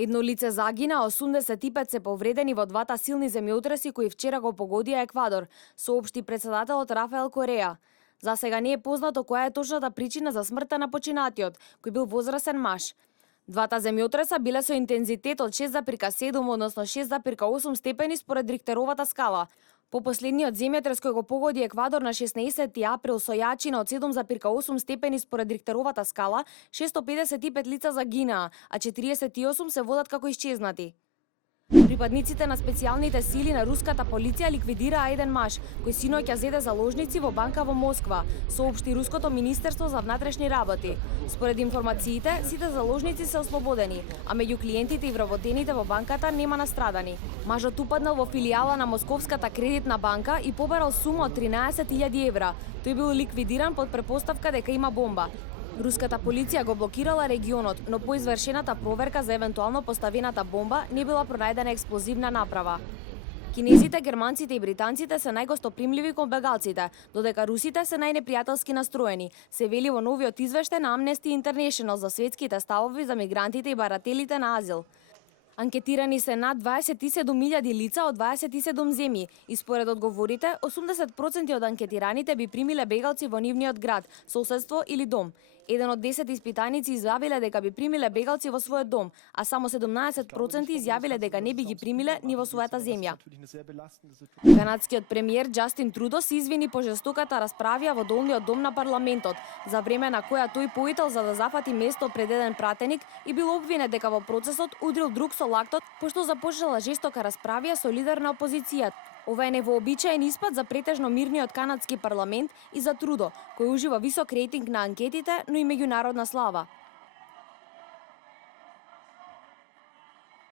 Едно лице загина, 85 се повредени во двата силни земјотреси кои вчера го погодија Еквадор, соопшти претседателот Рафаел Кореја. За сега не е познато која е точната причина за смртта на починатиот, кој бил возрасен маж. Двата земјотреса биле со интензитет од 6,7, односно 6,8 степени според Рихтеровата скала. По последниот земјотрес кој го погоди Еквадор на 16 април со јачина од 7,8 степени според Рихтеровата скала, 655 лица загинаа, а 48 се водат како исчезнати. Припадниците на специјалните сили на руската полиција ликвидираа еден маж, кој синоќа зеде заложници во банка во Москва, соопшти Руското министерство за внатрешни работи. Според информациите, сите заложници се ослободени, а меѓу клиентите и вработените во банката нема настрадани. Мажот упаднал во филијала на Московската кредитна банка и побарал сума од 13.000 евра. Тој бил ликвидиран под претпоставка дека има бомба. Руската полиција го блокирала регионот, но по извршената проверка за евентуално поставената бомба не била пронајдена експлозивна направа. Кинезите, германците и британците се најгостопримливи кон бегалците, додека русите се најнепријателски настроени, се вели во новиот извештај на Amnesty International за светските ставови за мигрантите и барателите на азил. Анкетирани се над 27.000 лица од 27 земји и според одговорите, 80% од анкетираните би примиле бегалци во нивниот град, соседство или дом. Еден од 10 испитаници изјавиле дека би примиле бегалци во својот дом, а само 17% изјавиле дека не би ги примиле ни во својата земја. Канадскиот премиер Џастин Трудо се извини по жестоката расправија во долниот дом на парламентот, за време на која тој поител за да зафати место пред еден пратеник и бил обвинет дека во процесот удрил друг со лактот, пошто започнала жестока расправија со лидер на опозицијата. Ова е невообичаен испад за претежно мирниот канадски парламент и за Трудо, кој ужива висок рейтинг на анкетите, но и меѓународна слава.